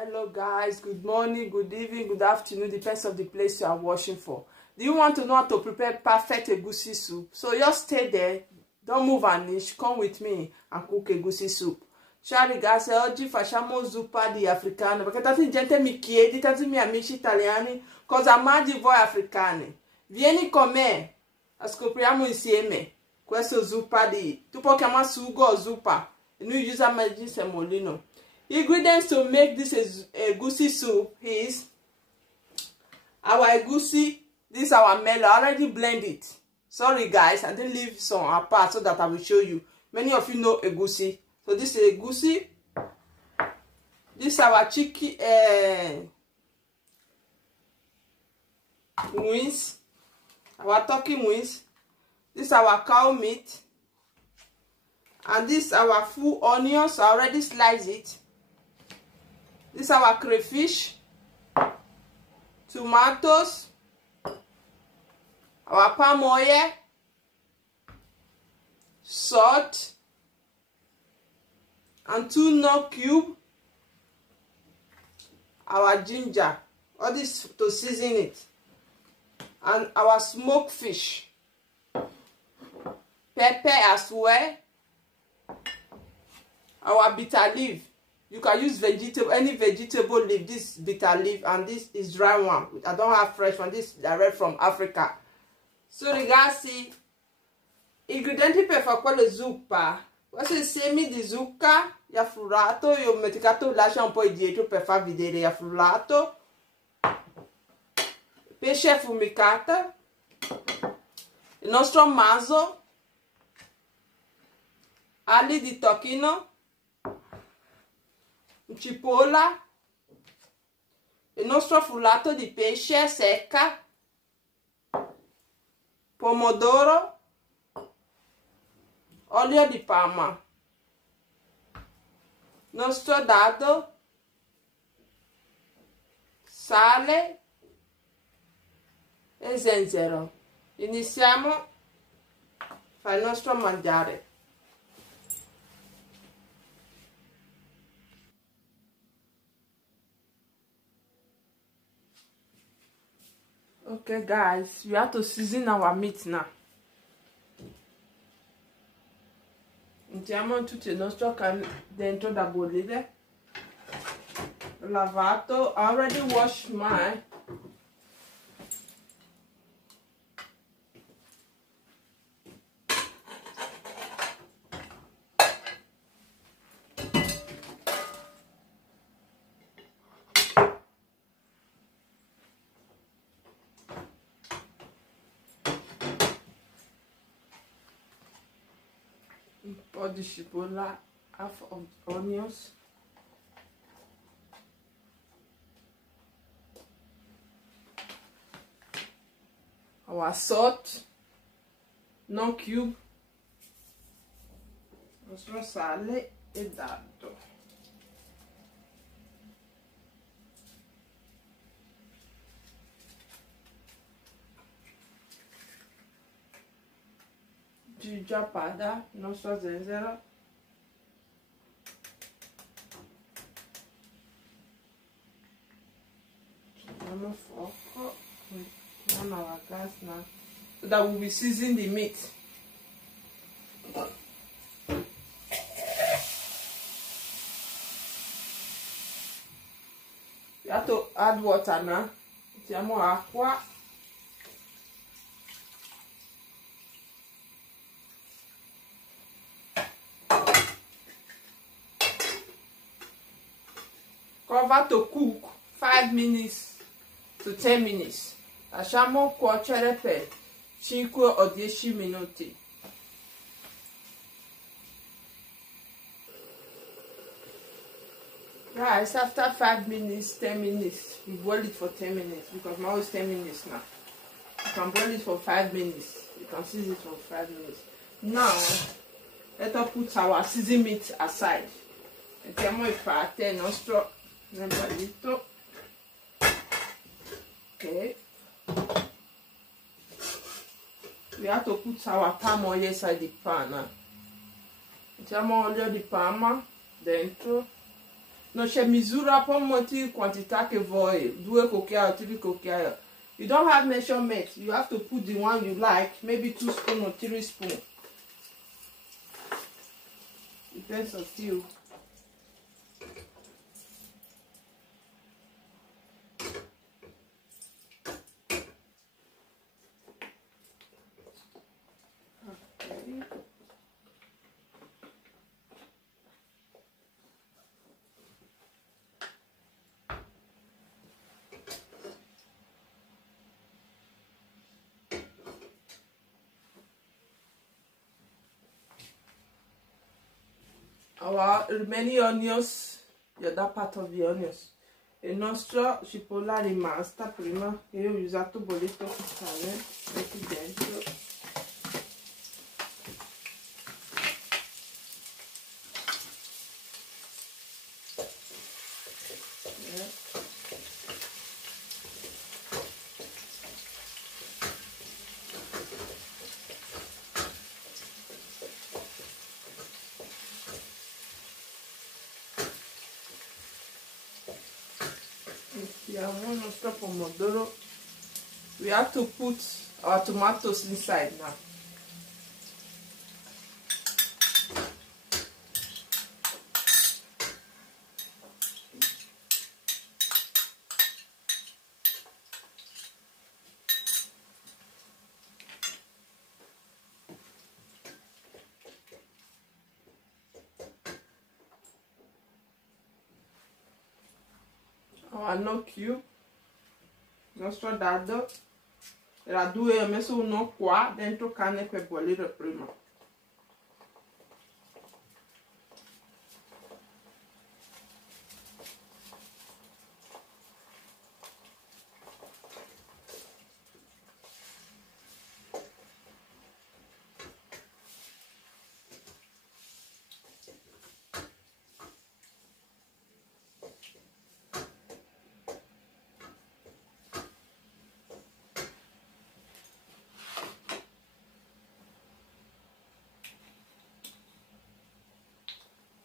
Hello guys, good morning, good evening, good afternoon, depends on the place you are watching for. Do you want to know how to prepare perfect egusi soup? So just stay there, don't move an inch, come with me and cook egusi soup. Ciao ragazzi, oggi facciamo zuppa di africano, perché tanti gente mi chiede, tanti miei amici italiani, cosa mangi voi africani? Vieni con me, scopriamo insieme questo zuppa di, tu puoi chiamare sugo o zuppa, e noi usiamo il semolino. Ingredients to make this egusi soup is our egusi, this is our melon. I already blend it. Sorry guys, I didn't leave some apart so that I will show you. Many of you know egusi. So this is egusi. This is our chicken wings, our turkey wings. This is our cow meat. And this is our full onions. I already sliced it. This is our crayfish, tomatoes, our palm oil, salt, and tuna cube, our ginger, all this to season it, and our smoked fish, pepper as well, our bitter leaf. You can use vegetable, any vegetable leaf. This bitter leaf, and this is dry one. I don't have fresh one. This is direct from Africa. So ragazzi, ingredienti per fare quelle zuppa. Questo è semi di zucca, ya frullato. Io ho metticato, lascia un po' dietro per far vedere, ya frullato. Pesce affumicato. Il nostro manzo. Ali di tocchino. Cipolla, il nostro frullato di pesce secca, pomodoro, olio di palma, nostro dado, sale e zenzero. Iniziamo a fare il nostro mangiare. Okay guys, we have to season our meat now. Mettiamo tutto il nostro carne dentro da bollire. Lavato. I already washed mine. Un po' di cipolla, half of onions, our salt, non cube, nostro sale e dado. Ginger powder, nostro zenzero, mettiamo fuoco, mettiamo la gas now, so that we will season the meat. You have to add water now. Mettiamo acqua. Cover to cook 5 minutes to 10 minutes. Lasciamo cuocere per 5 o 10 minuti. Guys, after 5 minutes, 10 minutes, we boil it for 10 minutes because now it's 10 minutes now. You can boil it for 5 minutes. You can season it for 5 minutes. Now, let us put our seasoned meat aside. Mettiamo in parte il nostro nel baldito. Okay. We have to put our palm oil inside the pan. Mettiamo olio di palma dentro. Non c'è misura per molti quantità che vuoi. 2 cucchiai, 3 cucchiai. You don't have measurement. You have to put the one you like. Maybe 2 spoons or 3 spoons. Depends on you. Okay. Our remaining onions, the other part of the onions. Il nostro cipolla rimasta prima che io ho usato bollito fiscale, metti dentro. Mettiamo il nostro pomodoro. We have to put our tomatoes inside now. Our cube, il nostro dado. Era 2, ho messo uno qua dentro carne per bollire prima.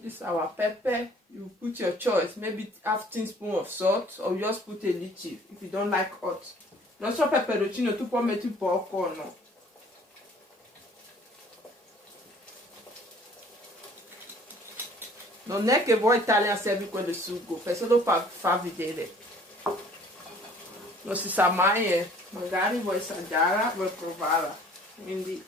This is our pepper. You put your choice. Maybe half teaspoon of salt or just put a little if you don't like hot. Nostro peperoncino tu puoi mettere poco, no? Non è che voi italiani servi quello sugo, per solo far vedere. Non si sa mai, magari vuoi assaggiare, vuoi provarla. Quindi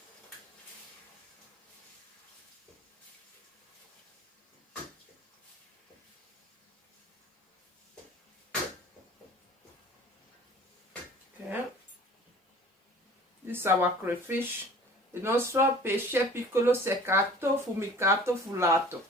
this is our crayfish. Il nostro pesce piccolo seccato, fumicato, frullato.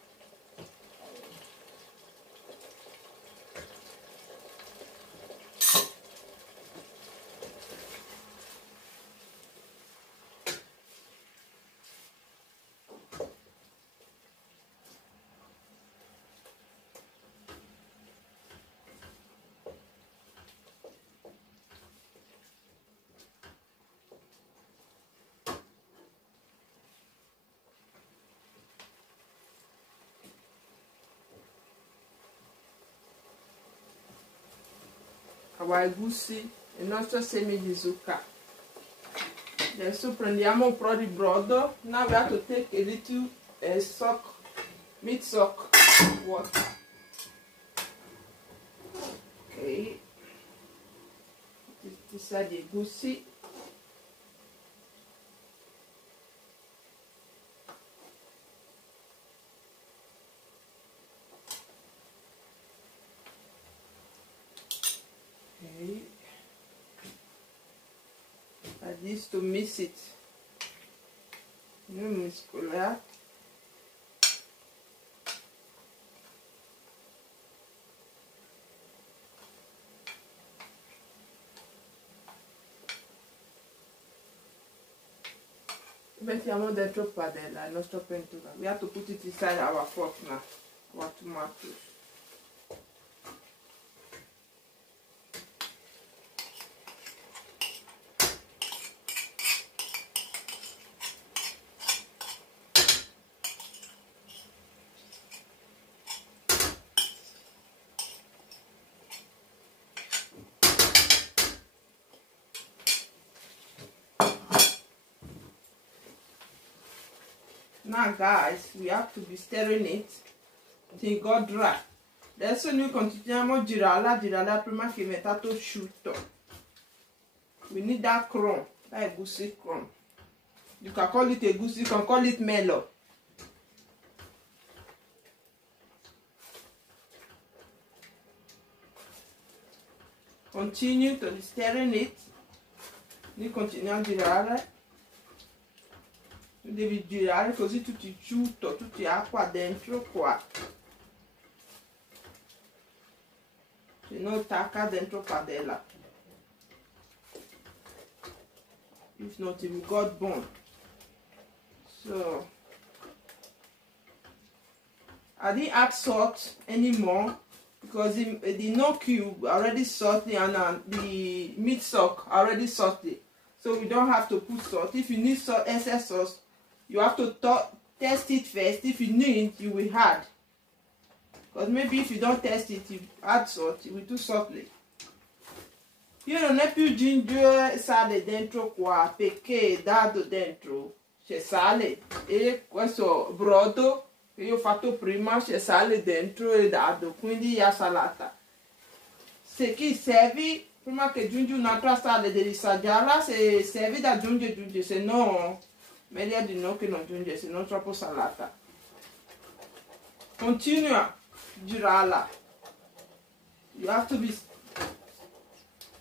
Our egusi, il nostro semi di zucca. Adesso prendiamo un po' di brodo. Now we have to take a little meat soak water. Okay. These are the egusi. Okay. Like this to mix it. Mescolar. Mettiamo dentro padella il nostro pentola. We have to put it inside our pot now. Our tomatoes. Now guys, we have to be stirring it till it got dry. Adesso noi continuiamo a girarla prima che diventa asciutto. We need that crumb, that egusi crumb. You can call it egusi, you can call it melon. Continue to be stirring it. Noi continuiamo a girare. Devi girare così tutto asciutto, tutti acqua dentro qua. Se no tacca dentro padella. If not, it will got bone. So I didn't add salt anymore because the no cube already salty and the meat stock already salty. So we don't have to put salt. If you need salt, excess sauce, you have to test it first. If you need, you will add. Because maybe if you don't test it, you add salt, it will too salty. Io non è più ginger sale dentro qua perché dado dentro c'è sale e questo brodo che io ho fatto prima c'è sale dentro e dado, quindi è salata. Se chi servi prima che aggiungi un'altra sale devi assaggiarla, se servi da aggiunge, se no meglio di no che non aggiunge, se no è troppo salata. Continua a girarla. You have to be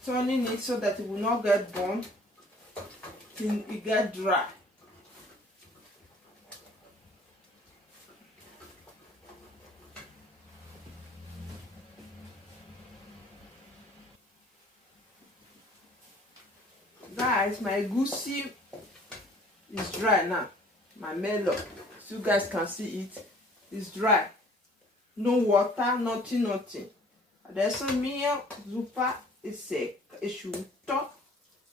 turning it so that it will not get burnt till it get dry. Guys, my egusi is dry now. My melon, so you guys can see it, is dry. No water, nothing. Adesso il mio zuppa è secco, è asciutto,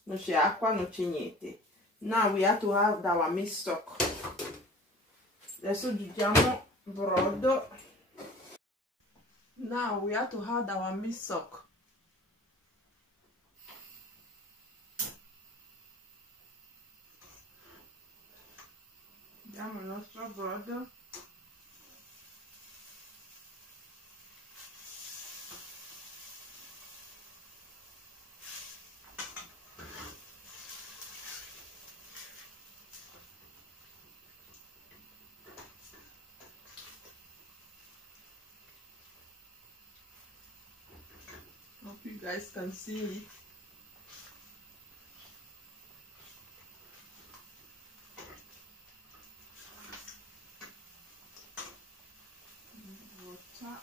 non c'è acqua, non c'è niente. Now we have to have our meat stock. Adesso aggiungiamo brodo. Now we have to have our meat stock. Diamo il nostro brodo. Hope you guys can see it. Water.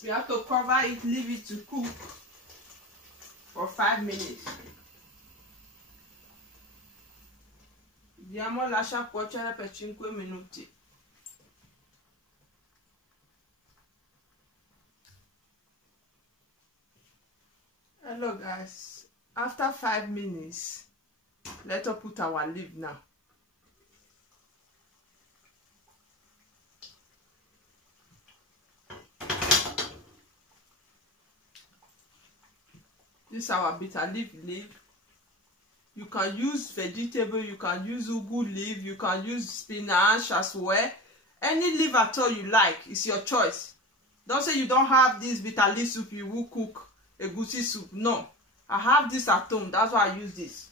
We have to cover it, leave it to cook for 5 minutes. Diamo lascia cuocere per 5 minuti. Hello guys, after 5 minutes, let us put our leaf now. This is our bitter leaf. You can use vegetable, you can use ugu leaf, you can use spinach as well. Any leaf at all you like, it's your choice. Don't say you don't have this bitter leaf soup, you will cook egusi soup. No, I have this at home, that's why I use this.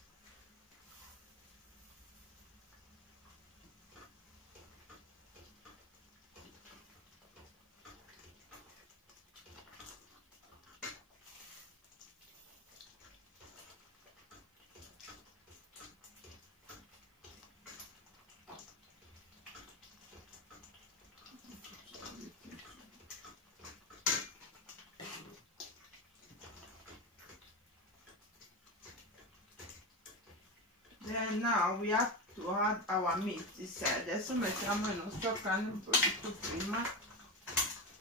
Then now we have to add our meat inside. Adesso mettiamo il nostro cane un pochino prima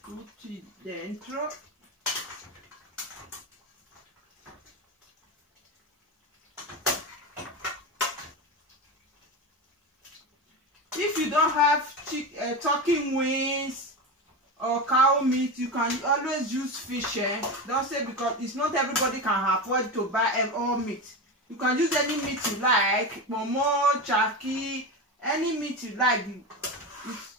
tutti dentro. if you don't have turkey wings or cow meat, you can always use fish. Don't say because it's not everybody can afford to buy all meat. You can use any meat you like, momo, turkey, any meat you like. It's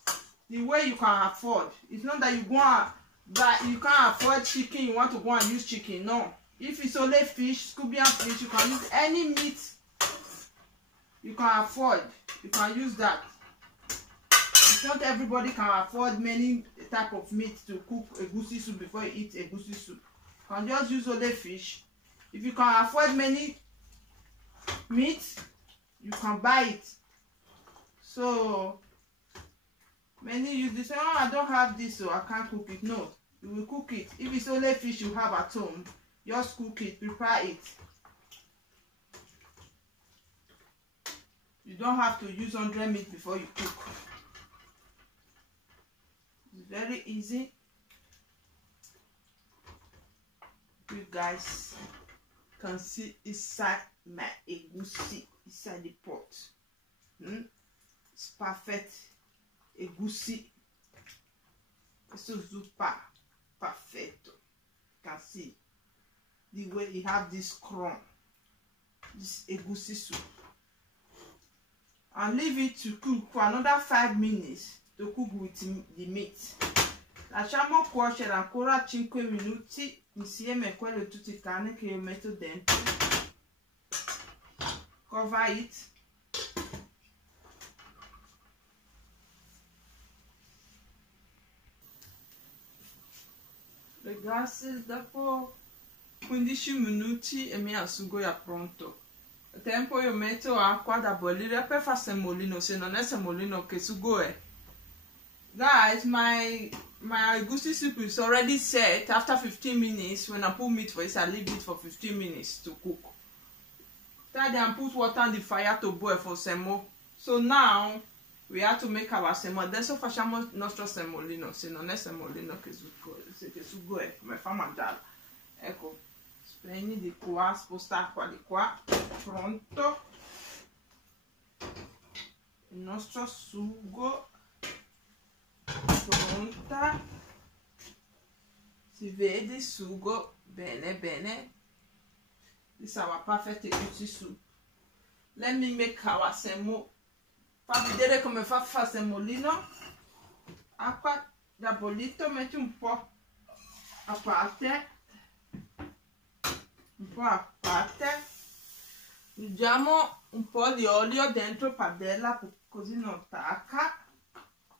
the way you can afford. It's not that you go and buy, you can't afford chicken, you want to go and use chicken. No. If it's only fish, scubian fish, you can use any meat you can afford. You can use that. It's not everybody can afford many type of meat to cook egusi soup before you eat egusi soup. You can just use only fish. If you can afford many meat, you can buy it. So many use this. Oh, I don't have this, so I can't cook it. No, you will cook it. If it's only fish you have at home, just cook it, prepare it. You don't have to use 100 meat before you cook. It's very easy. You guys can see inside my egusi, inside the pot. It's perfect egusi. Questo zuppa perfetto. You can see the way you have this crumb, this egusi soup. And leave it to cook for another 5 minutes to cook with the meat. Lasciamo cuocere ancora 5 minuti insieme a quello tutti i carni che io metto dentro. Cover it. Ragazzi, dopo 15 minuti e mia sugo è pronto. Tempo io metto acqua da bollire per fare semolino, se non è semolino che sugo è. Guys, my egusi soup is already set after 15 minutes. When I put meat for it, I leave it for 15 minutes to cook. Then I put water on the fire to boil for semo. So now we have to make our semo. Adesso facciamo il nostro semolino, se non è semolino che sugo è, come fa mangiare. Ecco. Spegni di qua, sposta acqua di qua, pronto il nostro sugo, pronta, si vede il sugo bene bene. This is our perfect egusi soup. Let me make our semo. Fa vedere come fa semolino. Acqua da bollito, metti un po' a parte. Un po' a parte, aggiungiamo un po' di olio dentro padella così non tacca.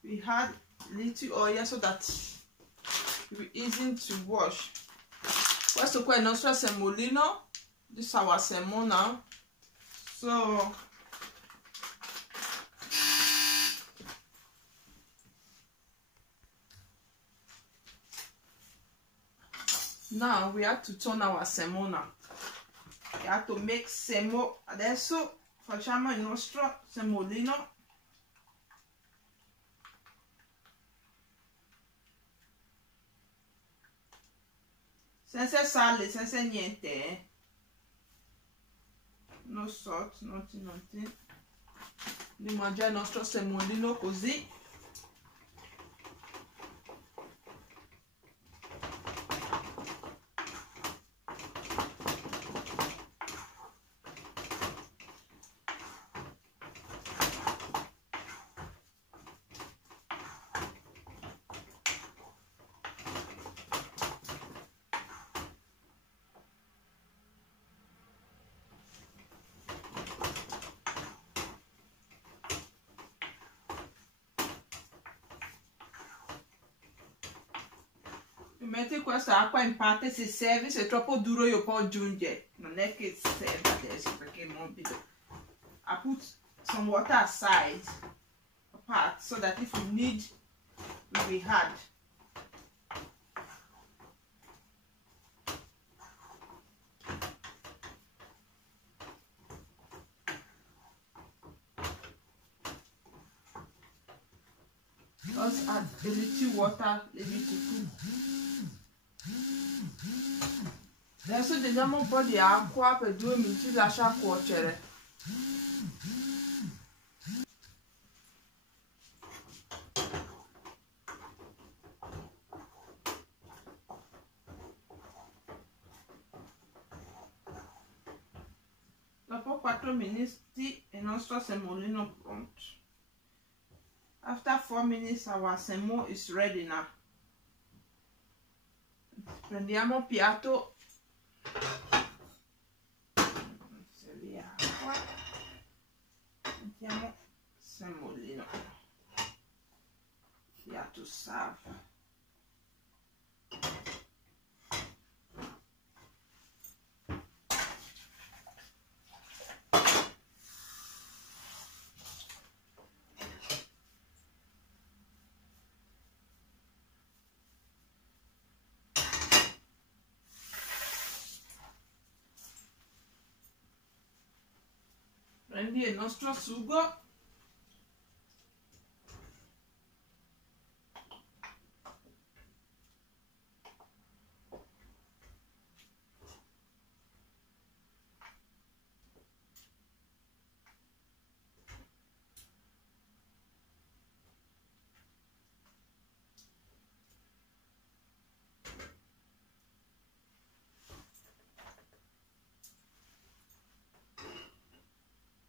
We add little oil so that it will be easy to wash. Questo qua è il nostro semolino. This is our semo now. So now we have to turn our semo now. We have to make semo. Adesso facciamo il nostro semolino. Senza sale, senza niente. No salt, nothing. Andiamo a mangiare il nostro semolino così. Metti questa acqua in parte se serve, se è troppo duro io poi aggiungere, non è che serve adesso perché è morbido. I put some water aside apart so that if you need it will be hard. Just add a little water, leave it to cook. Adesso aggiungiamo un po' di acqua per 2 minuti, lascia cuocere. Dopo 4 minutes il nostro semolino pronto. After 4 minutes our semo is ready now. Prendiamo un piatto. Acqua. Mettiamo semolino. Piatto salva. Prendi il nostro sugo.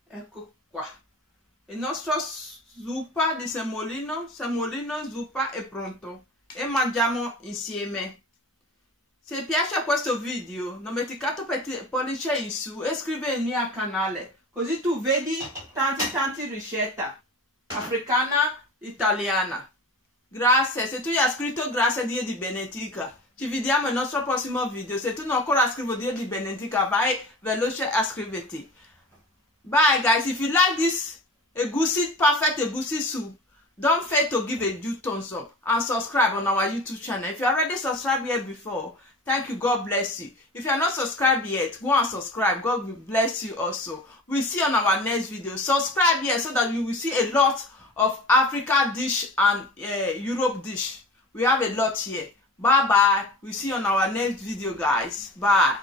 Ecco qua. Il nostro zuppa di semolino zuppa è pronto e mangiamo insieme. Se piace questo video non dimenticate pollice in su e iscrivervi al canale, così tu vedi tante ricette africana, italiana. Grazie, se tu hai iscritto, grazie, Dio di benedica. Ci vediamo nel nostro prossimo video. Se tu non ancora iscritto, Dio di benedica, vai veloce a iscriverti. Bye guys, if you like this perfect egusi soup, don't fail to give a huge thumbs up and subscribe on our YouTube channel. If you already subscribed here before, thank you, God bless you. If you are not subscribed yet, go and subscribe, God will bless you also. We'll see you on our next video. Subscribe here so that you will see a lot of Africa dish and Europe dish. We have a lot here. Bye bye. We'll see you on our next video, guys. Bye.